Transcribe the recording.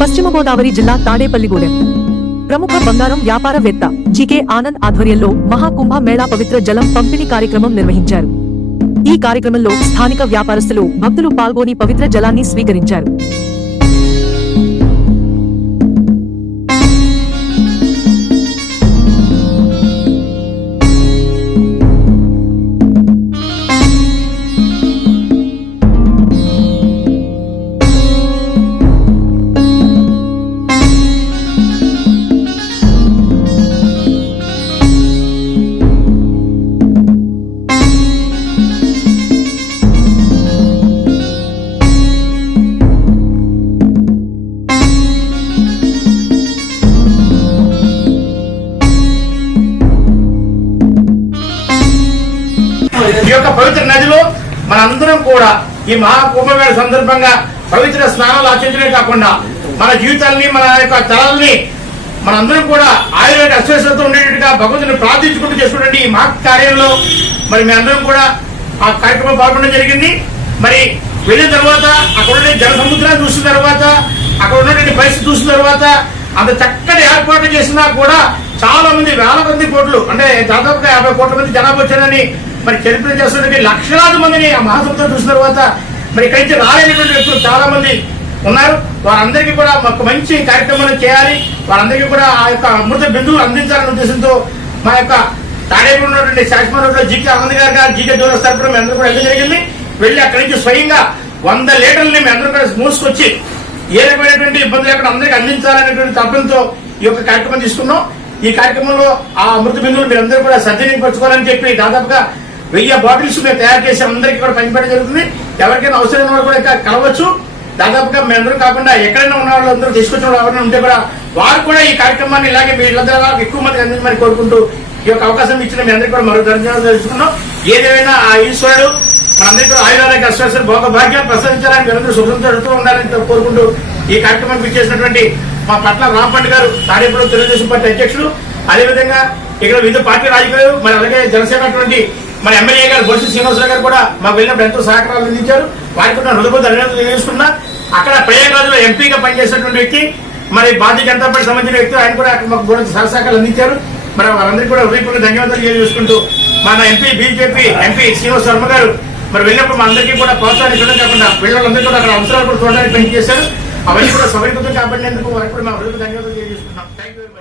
పశ్చిమ గోదావరి జిల్లా తాడేపల్లిగూడెం ప్రముఖ బంగారం వ్యాపారవేత్త జీకే ఆనంద్ ఆధ్వర్యంలో మహాకుంభ మేళా పవిత్ర జలం పంపిణీ కార్యక్రమం నిర్వహించారు. ఈ కార్యక్రమంలో స్థానిక వ్యాపారస్తులు, భక్తులు పాల్గొని పవిత్ర జలాన్ని స్వీకరించారు. ఈ యొక్క పవిత్ర నదిలో మనందరం కూడా ఈ మహాకుంభమేళ సందర్భంగా పవిత్ర స్నానాలు ఆచరించడమే కాకుండా మన జీవితాన్ని, మన యొక్క తరాలని మనందరం కూడా ఆయుర్వేద అశ్వేశ్వరతో ఉండేటట్టుగా భగవంతుని ప్రార్థించుకుంటూ చేసుకున్నటువంటి ఈ మహా కార్యంలో మరి మీ అందరం కూడా ఆ కార్యక్రమం పాల్గొనడం జరిగింది. మరి వెళ్ళిన తర్వాత అక్కడ ఉండే జల సముద్రాన్ని చూసిన తర్వాత, అక్కడ ఉన్నటువంటి పరిస్థితి చూసిన తర్వాత, అంత చక్కటి ఏర్పాట్లు చేసినా కూడా చాలా మంది, వేల మంది కోట్లు, అంటే దాదాపుగా 50 కోట్ల మంది జనాభా వచ్చారని మరి చరిత్ర చేస్తున్నటువంటి లక్షలాది మందిని ఆ మహాసముద్రం చూసిన తర్వాత మరి ఇక్కడి నుంచి రాలేనటువంటి వ్యక్తులు చాలా మంది ఉన్నారు. వారందరికీ కూడా ఒక మంచి కార్యక్రమాలు చేయాలి, వారందరికీ కూడా ఆ యొక్క అమృత బిందువులు అందించాలనే ఉద్దేశంతో మా యొక్క తాడేపల్లి ఉన్నటువంటి శాశ్వత రోడ్లో జీకే ఆనంద్ గారు జీకే జ్యువెలర్స్ తరపున మీ అందరూ కూడా వెళ్ళడం జరిగింది. వెళ్ళి అక్కడి నుంచి స్వయంగా 100 లీటర్లని మీ అందరూ కూడా మూసుకొచ్చి ఏ రకమైనటువంటి ఇబ్బంది లేకుండా అందరికీ అందించాలనేటువంటి తపంతో ఈ యొక్క కార్యక్రమం తీసుకున్నాం. ఈ కార్యక్రమంలో ఆ అమృత బిందువులు మీరు అందరూ కూడా సద్వినియోగపరచుకోవాలని చెప్పి దాదాపుగా 1000 బాటిల్స్ మేము తయారు చేసి అందరికీ కూడా పంచిపెట్టడం జరుగుతుంది. ఎవరికైనా అవసరం ఉన్న కూడా ఇంకా కలవచ్చు. దాదాపుగా మీ అందరూ కాకుండా ఎక్కడైనా ఉన్న వాళ్ళందరూ తీసుకొచ్చిన వాళ్ళు ఎవరైనా ఉంటే కూడా వారు కూడా ఈ కార్యక్రమాన్ని ఇలాగే మీ ఇళ్ళ ఎక్కువ మందికి అందించమని కోరుకుంటూ ఈ యొక్క అవకాశం ఇచ్చిన మీ అందరికీ కూడా మరో ధన్యవాదాలు తెలుసుకున్నాం. ఏదేమైనా ఆ ఈశ్వరుడు మనందరికీ కూడా ఆయుర్వేదానికి అశ్వేశ్వర భోగ భాగ్యాన్ని ప్రసాదించాలని మీరందరూ సుఖంతో ఉండాలని కోరుకుంటూ ఈ కార్యక్రమానికి ఇచ్చేసినటువంటి మా పట్ల రాంపండ్ గారు, తాడేపల్లి తెలుగుదేశం పార్టీ అధ్యక్షులు, అదేవిధంగా ఇక్కడ వివిధ పార్టీ రాజకీయాలు, మరి అలాగే జనసేన అటువంటి మన ఎమ్మెల్యే గారు బొత్స శ్రీనివాసరావు గారు కూడా మాకు వెళ్ళినప్పుడు ఎంతో సహకారాలు అందించారు. వారికి కూడా హృదయపూర్వక ధన్యవాదాలు తెలియజేసుకున్నా. అక్కడ ప్రయాగరాజులో ఎంపీగా పనిచేసినటువంటి వ్యక్తి, మరి భారతీయ జనతా పార్టీ సంబంధించిన వ్యక్తి, ఆయన కూడా మాకు కూడా సహకారాలు అందించారు. మరి వారందరికీ కూడా హృదయపూర్వక ధన్యవాదాలు తెలియజేసుకుంటూ మన బీజేపీ ఎంపీ శ్రీనివాస వర్మ గారు మరి వెళ్ళినప్పుడు మా అందరికీ కూడా ప్రోత్సాహం ఇవ్వడం కాకుండా వీళ్ళందరికీ కూడా అక్కడ అవసరాలు కూడా చూడడానికి పనిచేశారు. అవన్నీ కూడా సౌకర్యంతో కాబట్టి వారికి కూడా మా హృదయపూర్వక ధన్యవాదాలు తెలియజేసుకుంటున్నాం. Thank you.